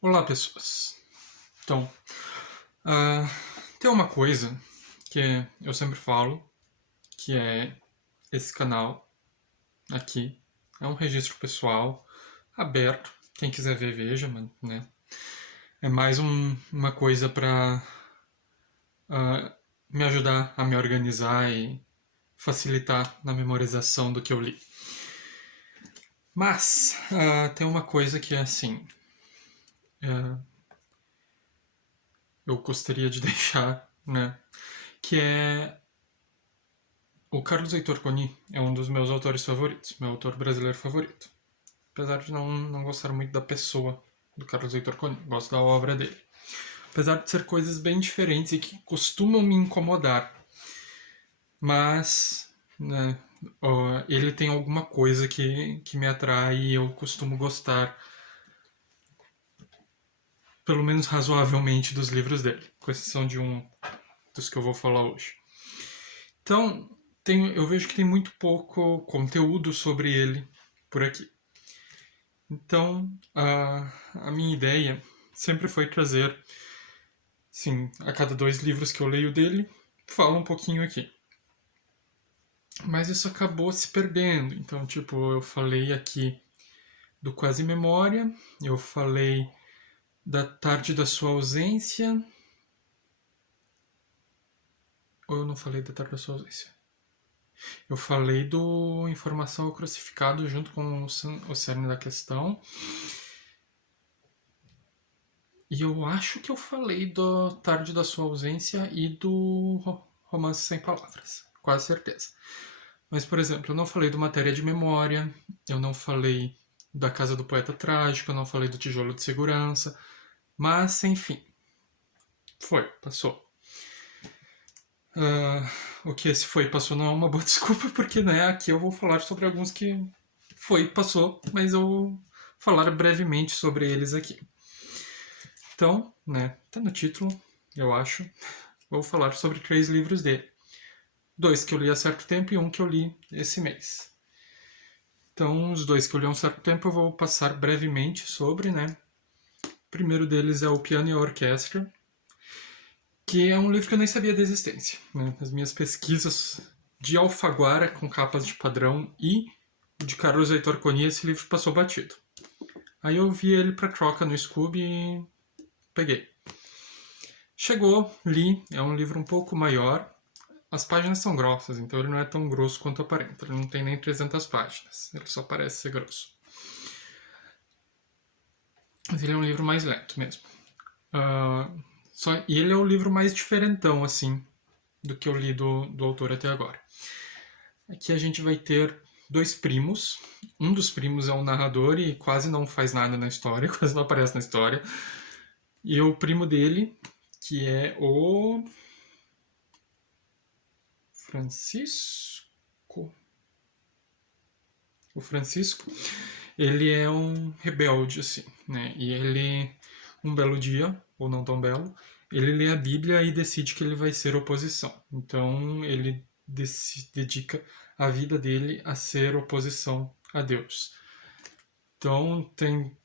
Olá, pessoas. Então, ah, tem uma coisa que eu sempre falo, que é esse canal aqui. É um registro pessoal, aberto. Quem quiser ver, veja, mas, né? É mais uma coisa para me ajudar a me organizar e facilitar na memorização do que eu li. Mas tem uma coisa que é assim, ah, eu gostaria de deixar, né? Que é o Carlos Heitor Coni é um dos meus autores favoritos, meu autor brasileiro favorito. Apesar de não gostar muito da pessoa do Carlos Heitor Coni, gosto da obra dele. Apesar de ser coisas bem diferentes e que costumam me incomodar. Mas né, ele tem alguma coisa que me atrai e eu costumo gostar, pelo menos razoavelmente, dos livros dele, com exceção de um dos que eu vou falar hoje. Então, eu vejo que tem muito pouco conteúdo sobre ele por aqui. Então, a minha ideia sempre foi trazer, sim, a cada 2 livros que eu leio dele, falo um pouquinho aqui. Mas isso acabou se perdendo. Então, tipo, eu falei aqui do Quase Memória, eu falei da Tarde da Sua Ausência. Ou eu não falei da Tarde da Sua Ausência? Eu falei do Informação ao Crucificado junto com o cerne da questão. E eu acho que eu falei do Tarde da Sua Ausência e do Romance Sem Palavras. Quase certeza. Mas, por exemplo, eu não falei do Matéria de Memória, eu não falei da Casa do Poeta Trágico, eu não falei do Tijolo de Segurança. Mas, enfim. Foi, passou. O que esse foi passou não é uma boa desculpa, porque né, aqui eu vou falar sobre alguns que foi, passou, mas eu vou falar brevemente sobre eles aqui. Então, né, tá no título, eu acho. Vou falar sobre 3 livros dele. 2 que eu li há certo tempo e um que eu li esse mês. Então, os 2 que eu li há um certo tempo eu vou passar brevemente sobre, né? O primeiro deles é O Piano e a Orquestra, que é um livro que eu nem sabia da existência. Né? As minhas pesquisas de Alfaguara com capas de padrão e de Carlos Heitor Coni, esse livro passou batido. Aí eu vi ele para troca no Scooby e peguei. Chegou, li, é um livro um pouco maior. As páginas são grossas, então ele não é tão grosso quanto aparenta. Ele não tem nem 300 páginas, ele só parece ser grosso. Mas ele é um livro mais lento mesmo. E ele é o livro mais diferentão, assim, do que eu li do autor até agora. Aqui a gente vai ter 2 primos. Um dos primos é um narrador e quase não faz nada na história, quase não aparece na história. E o primo dele, que é o Francisco. O Francisco, ele é um rebelde, assim, né? E ele, um belo dia, ou não tão belo, ele lê a Bíblia e decide que ele vai ser oposição. Então ele dedica a vida dele a ser oposição a Deus. Então tem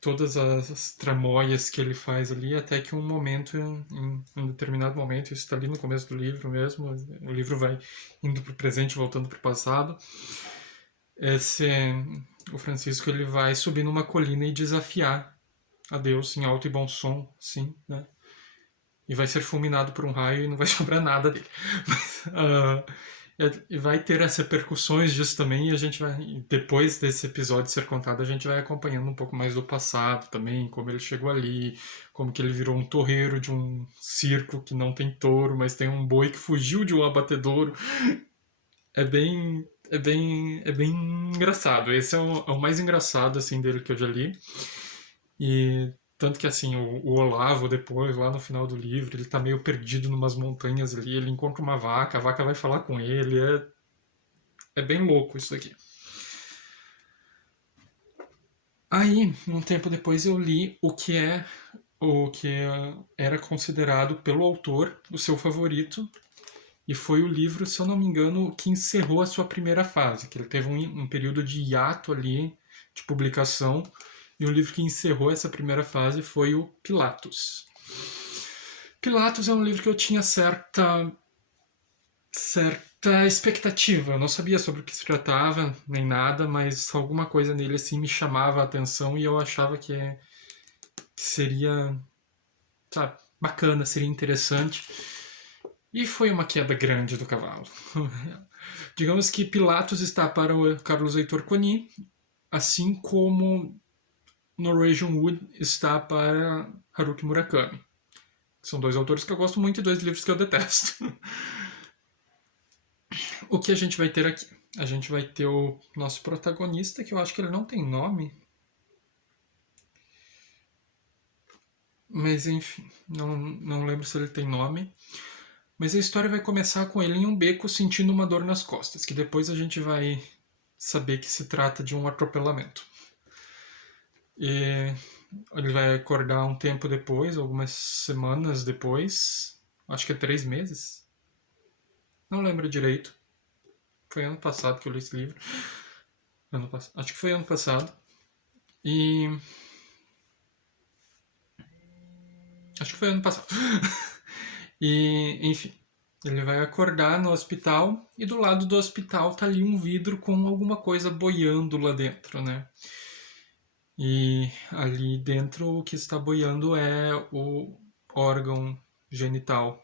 todas as tramóias que ele faz ali, até que um momento, em um determinado momento, isso está ali no começo do livro mesmo, o livro vai indo para o presente e voltando para o passado, o Francisco ele vai subir numa colina e desafiar a Deus em alto e bom som, sim, né? E vai ser fulminado por um raio e não vai sobrar nada dele. Mas, e vai ter as repercussões disso também, e a gente vai, depois desse episódio ser contado, a gente vai acompanhando um pouco mais do passado também, como ele chegou ali, como que ele virou um torreiro de um circo que não tem touro, mas tem um boi que fugiu de um abatedouro. É bem engraçado. Esse é o mais engraçado assim dele que eu já li. E tanto que assim, o Olavo depois, lá no final do livro, ele tá meio perdido numas montanhas ali, ele encontra uma vaca, a vaca vai falar com ele, é bem louco isso daqui. Aí, um tempo depois eu li o que era considerado pelo autor o seu favorito, e foi o livro, se eu não me engano, que encerrou a sua primeira fase, que ele teve um período de hiato ali de publicação, E o livro que encerrou essa primeira fase foi o Pilatos. Pilatos é um livro que eu tinha certa expectativa. Eu não sabia sobre o que se tratava, nem nada, mas alguma coisa nele assim me chamava a atenção e eu achava que seria, sabe, bacana, seria interessante. E foi uma queda grande do cavalo. Digamos que Pilatos está para o Carlos Heitor Coni, assim como Norwegian Wood está para Haruki Murakami. São dois autores que eu gosto muito e dois livros que eu detesto. O que a gente vai ter aqui? A gente vai ter o nosso protagonista, que eu acho que ele não tem nome. Mas enfim, não lembro se ele tem nome. Mas a história vai começar com ele em um beco sentindo uma dor nas costas, que depois a gente vai saber que se trata de um atropelamento. E ele vai acordar um tempo depois, algumas semanas depois, acho que é 3 meses. Não lembro direito. Foi ano passado que eu li esse livro. Acho que foi ano passado. E. Acho que foi ano passado. E, enfim. Ele vai acordar no hospital e do lado do hospital tá ali um vidro com alguma coisa boiando lá dentro, né? E ali dentro o que está boiando é o órgão genital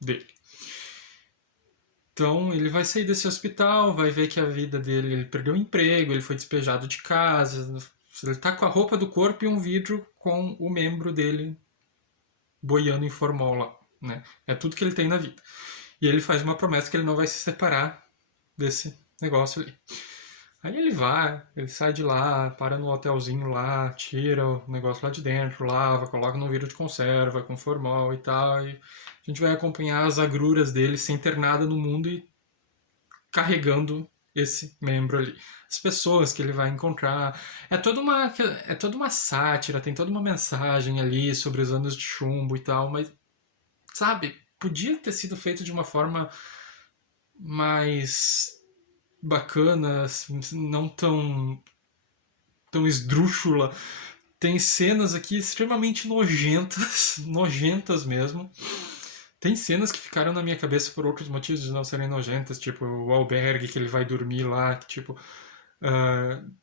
dele. Então ele vai sair desse hospital, vai ver que a vida dele, ele perdeu o emprego, ele foi despejado de casa, ele tá com a roupa do corpo e um vidro com o membro dele boiando em formol lá, né? É tudo que ele tem na vida. E ele faz uma promessa que ele não vai se separar desse negócio ali. Aí ele sai de lá, para no hotelzinho lá, tira o negócio lá de dentro, lava, coloca no vidro de conserva, com formol e tal. E a gente vai acompanhar as agruras dele sem ter nada no mundo e carregando esse membro ali. As pessoas que ele vai encontrar. É toda uma sátira, tem toda uma mensagem ali sobre os anos de chumbo e tal, mas, sabe, podia ter sido feito de uma forma mais bacana, não tão esdrúxula. Tem cenas aqui extremamente nojentas, nojentas mesmo. Tem cenas que ficaram na minha cabeça por outros motivos de não serem nojentas, tipo o albergue que ele vai dormir lá, que, tipo, uh,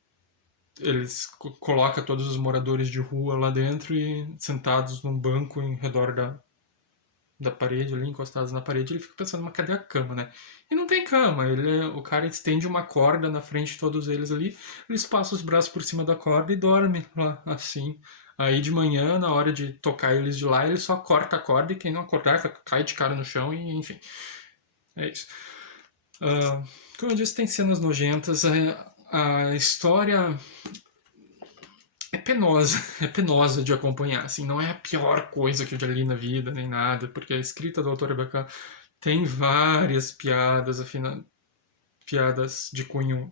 eles colocam todos os moradores de rua lá dentro e sentados num banco em redor da parede ali, encostados na parede, ele fica pensando, mas cadê a cama, né? E não tem cama, o cara estende uma corda na frente de todos eles ali, eles passam os braços por cima da corda e dormem lá, assim. Aí de manhã, na hora de tocar eles de lá, ele só corta a corda e quem não cortar cai de cara no chão e enfim. É isso. Como eu disse, tem cenas nojentas, a história é penosa de acompanhar, assim, não é a pior coisa que eu já li na vida, nem nada, porque a escrita do autor é bacana, tem várias piadas, piadas de cunho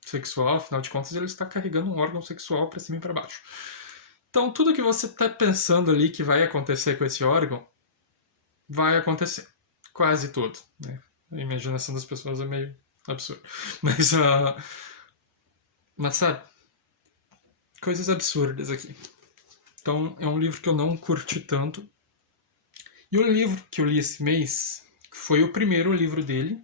sexual, afinal de contas ele está carregando um órgão sexual para cima e para baixo. Então tudo que você está pensando ali que vai acontecer com esse órgão, vai acontecer, quase tudo, né? A imaginação das pessoas é meio absurda, mas sabe, coisas absurdas aqui. Então é um livro que eu não curti tanto. E o livro que eu li esse mês foi o primeiro livro dele.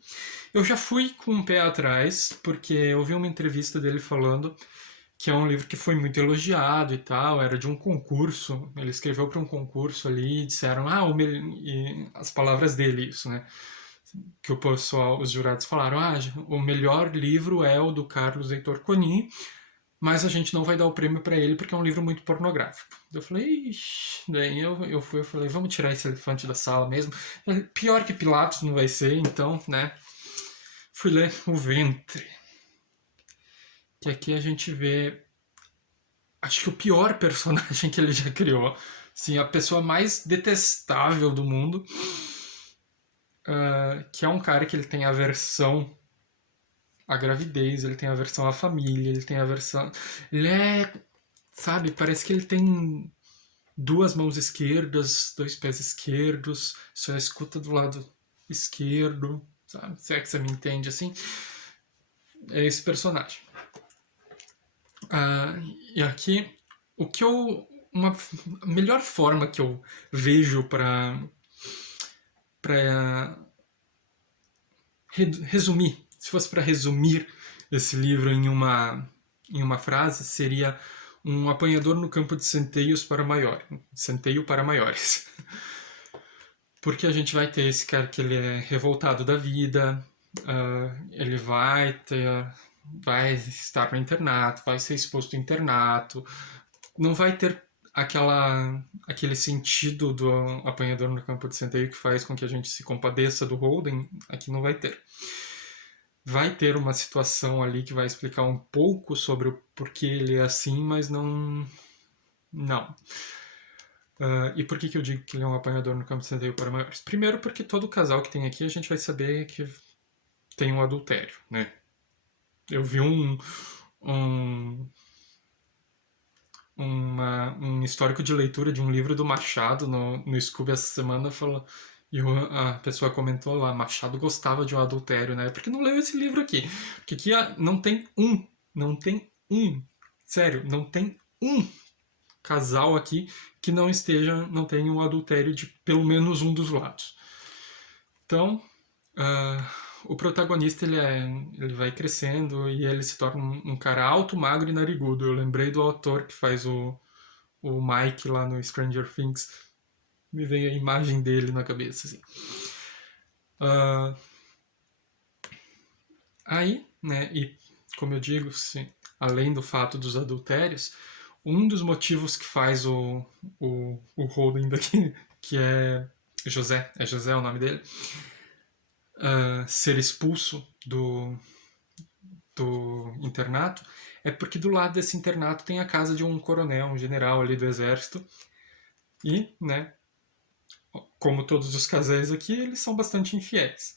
Eu já fui com um pé atrás, porque eu vi uma entrevista dele falando que é um livro que foi muito elogiado e tal, era de um concurso, ele escreveu para um concurso ali e disseram, e as palavras dele, isso, né? Que o pessoal, os jurados falaram, o melhor livro é o do Carlos Heitor Coni, mas a gente não vai dar o prêmio para ele porque é um livro muito pornográfico. Eu falei, ixi, daí eu falei, vamos tirar esse elefante da sala mesmo. Pior que Pilatos não vai ser, então, né? Fui ler O Ventre. Que aqui a gente vê, acho que o pior personagem que ele já criou. Assim, a pessoa mais detestável do mundo. Que é um cara que ele tem aversão à gravidez, ele tem aversão à família, ele tem aversão. Ele é. Sabe, parece que ele tem 2 mãos esquerdas, 2 pés esquerdos, só escuta do lado esquerdo, sabe? Se é que você me entende assim. É esse personagem. E aqui o que uma melhor forma que eu vejo para resumir, se fosse para resumir esse livro em uma frase, seria um apanhador no campo de centeios para maiores, centeio para maiores. Porque a gente vai ter esse cara que ele é revoltado da vida, ele vai estar no internato, vai ser exposto ao internato, não vai ter aquele sentido do apanhador no campo de centeio que faz com que a gente se compadeça do Holden, aqui não vai ter. Vai ter uma situação ali que vai explicar um pouco sobre o porquê ele é assim, mas não. E por que eu digo que ele é um apanhador no campo de centeio para maiores? Primeiro porque todo casal que tem aqui a gente vai saber que tem um adultério, né? Eu vi um histórico de leitura de um livro do Machado no Scooby essa semana, e a pessoa comentou lá, Machado gostava de um adultério, né? Porque não leu esse livro aqui. Porque aqui não tem sério, não tem um casal aqui que não tenha um adultério de pelo menos um dos lados. Então, o protagonista ele vai crescendo e ele se torna um cara alto, magro e narigudo. Eu lembrei do autor que faz o Mike lá no Stranger Things. Me veio a imagem dele na cabeça, assim. Aí, né, e como eu digo, além do fato dos adultérios, um dos motivos que faz o Holden daqui, que é José o nome dele, ser expulso do internato, é porque do lado desse internato tem a casa de um coronel, um general ali do exército, e, né, como todos os casais aqui, eles são bastante infiéis.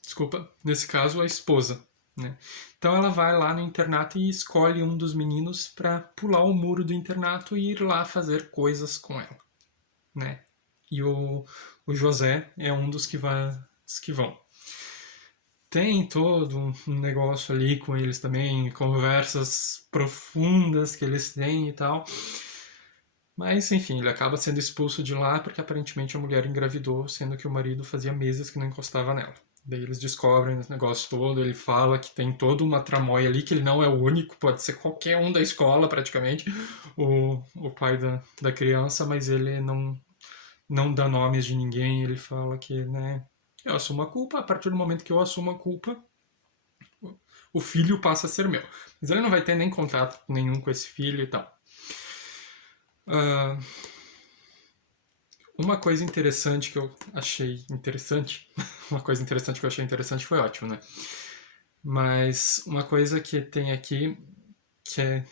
Desculpa, nesse caso a esposa, né? Então ela vai lá no internato e escolhe um dos meninos para pular o muro do internato e ir lá fazer coisas com ela, né? E o José é um dos que vão. Tem todo um negócio ali com eles também, conversas profundas que eles têm e tal. Mas, enfim, ele acaba sendo expulso de lá porque aparentemente a mulher engravidou, sendo que o marido fazia meses que não encostava nela. Daí eles descobrem esse negócio todo, ele fala que tem toda uma tramóia ali, que ele não é o único, pode ser qualquer um da escola praticamente, o pai da criança, mas ele não dá nomes de ninguém, ele fala que, né, eu assumo a culpa, a partir do momento que eu assumo a culpa, o filho passa a ser meu. Mas ele não vai ter nem contato nenhum com esse filho e tal. Uma coisa interessante que eu achei interessante, foi ótimo, né? Mas uma coisa que tem aqui que é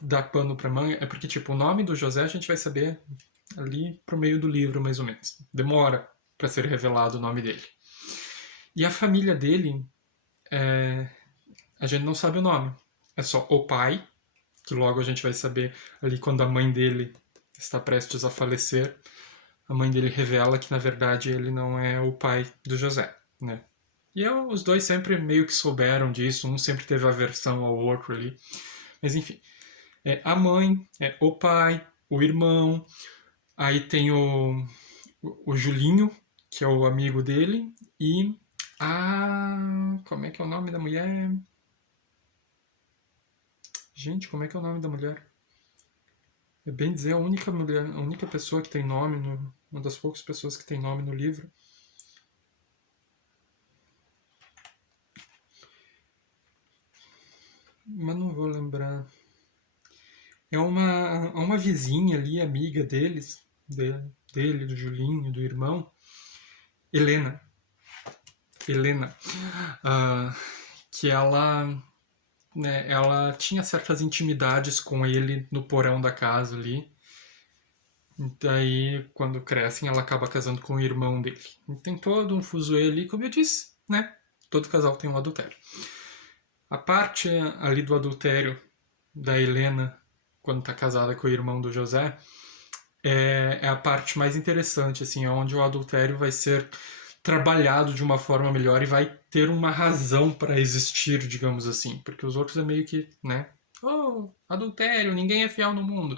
dar pano pra manga é porque, tipo, o nome do José a gente vai saber ali pro meio do livro, mais ou menos. Demora para ser revelado o nome dele. E a família dele, a gente não sabe o nome. É só o pai, que logo a gente vai saber ali quando a mãe dele está prestes a falecer. A mãe dele revela que, na verdade, ele não é o pai do José, né? E os dois sempre meio que souberam disso, um sempre teve aversão ao outro ali. Mas, enfim, a mãe, o pai, o irmão, aí tem o Julinho, que é o amigo dele, e como é que é o nome da mulher? Gente, como é que é o nome da mulher? É bem dizer, a única pessoa que tem nome, uma das poucas pessoas que tem nome no livro. Mas não vou lembrar. É uma vizinha ali, amiga dele, do Julinho, do irmão. Helena. Que ela tinha certas intimidades com ele no porão da casa ali. Daí, quando crescem, ela acaba casando com o irmão dele. E tem todo um fuzuê ali, como eu disse, né? Todo casal tem um adultério. A parte ali do adultério da Helena, quando tá casada com o irmão do José, é a parte mais interessante, assim, onde o adultério vai ser trabalhado de uma forma melhor e vai ter uma razão para existir, digamos assim, porque os outros é meio que, né, Oh, adultério, ninguém é fiel no mundo.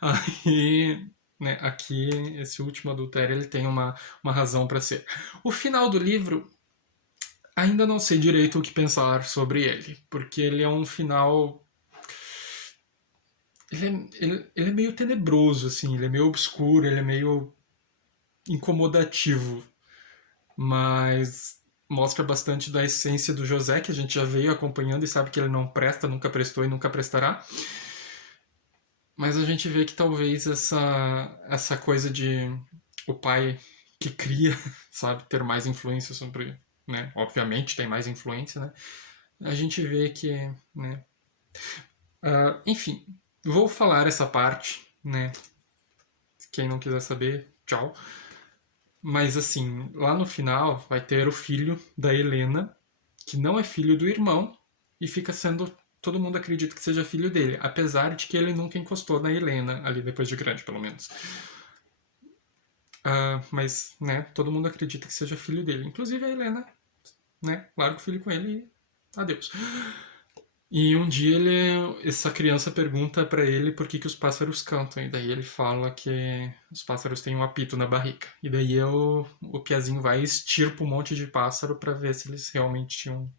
Aí, né, aqui, esse último adultério, ele tem uma razão para ser. O final do livro, ainda não sei direito o que pensar sobre ele, porque ele é um final. Ele é meio tenebroso, assim, ele é meio obscuro, ele é meio incomodativo, mas mostra bastante da essência do José, que a gente já veio acompanhando e sabe que ele não presta, nunca prestou e nunca prestará. Mas a gente vê que talvez essa coisa de o pai que cria, sabe, ter mais influência sobre, né, obviamente tem mais influência, né, a gente vê que, né, enfim, vou falar essa parte, né, quem não quiser saber, tchau. Mas assim, lá no final vai ter o filho da Helena, que não é filho do irmão, e fica sendo. Todo mundo acredita que seja filho dele, apesar de que ele nunca encostou na Helena, ali depois de grande, pelo menos. Mas, né, todo mundo acredita que seja filho dele. Inclusive a Helena, né, larga o filho com ele e adeus. E um dia essa criança pergunta para ele por que os pássaros cantam. E daí ele fala que os pássaros têm um apito na barriga. E daí o Piazinho vai e estirpa um monte de pássaro para ver se eles realmente tinham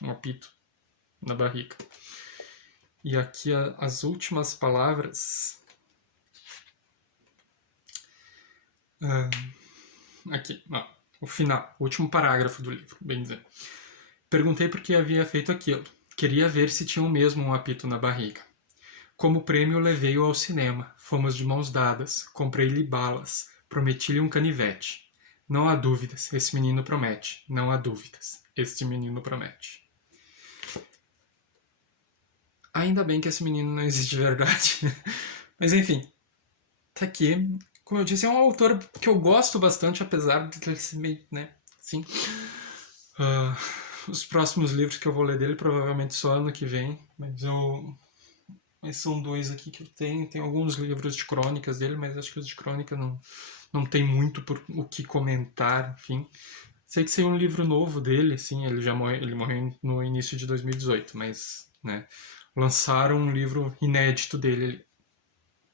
um apito na barriga. E aqui as últimas palavras. Aqui, o final, o último parágrafo do livro, bem dizer. Perguntei por que havia feito aquilo. Queria ver se tinha mesmo um apito na barriga. Como prêmio, levei-o ao cinema. Fomos de mãos dadas. Comprei-lhe balas. Prometi-lhe um canivete. Não há dúvidas. Esse menino promete. Não há dúvidas. Este menino promete. Ainda bem que esse menino não existe de verdade. Mas enfim, tá aqui. Como eu disse, é um autor que eu gosto bastante, apesar de ele ser meio, né, assim. Os próximos livros que eu vou ler dele provavelmente só ano que vem, mas são dois aqui que eu tenho. Tem alguns livros de crônicas dele, mas acho que os de crônica não tem muito por o que comentar, enfim. Sei que saiu um livro novo dele, sim, ele morreu no início de 2018, mas, né, lançaram um livro inédito dele.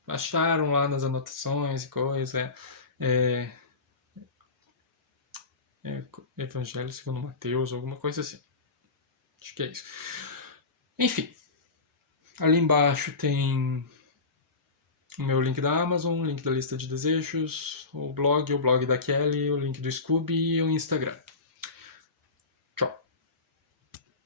Acharam lá nas anotações e coisa, é, é Evangelho segundo Mateus, alguma coisa assim. Acho que é isso. Enfim, ali embaixo tem o meu link da Amazon, o link da lista de desejos, o blog da Kelly, o link do Scooby e o Instagram.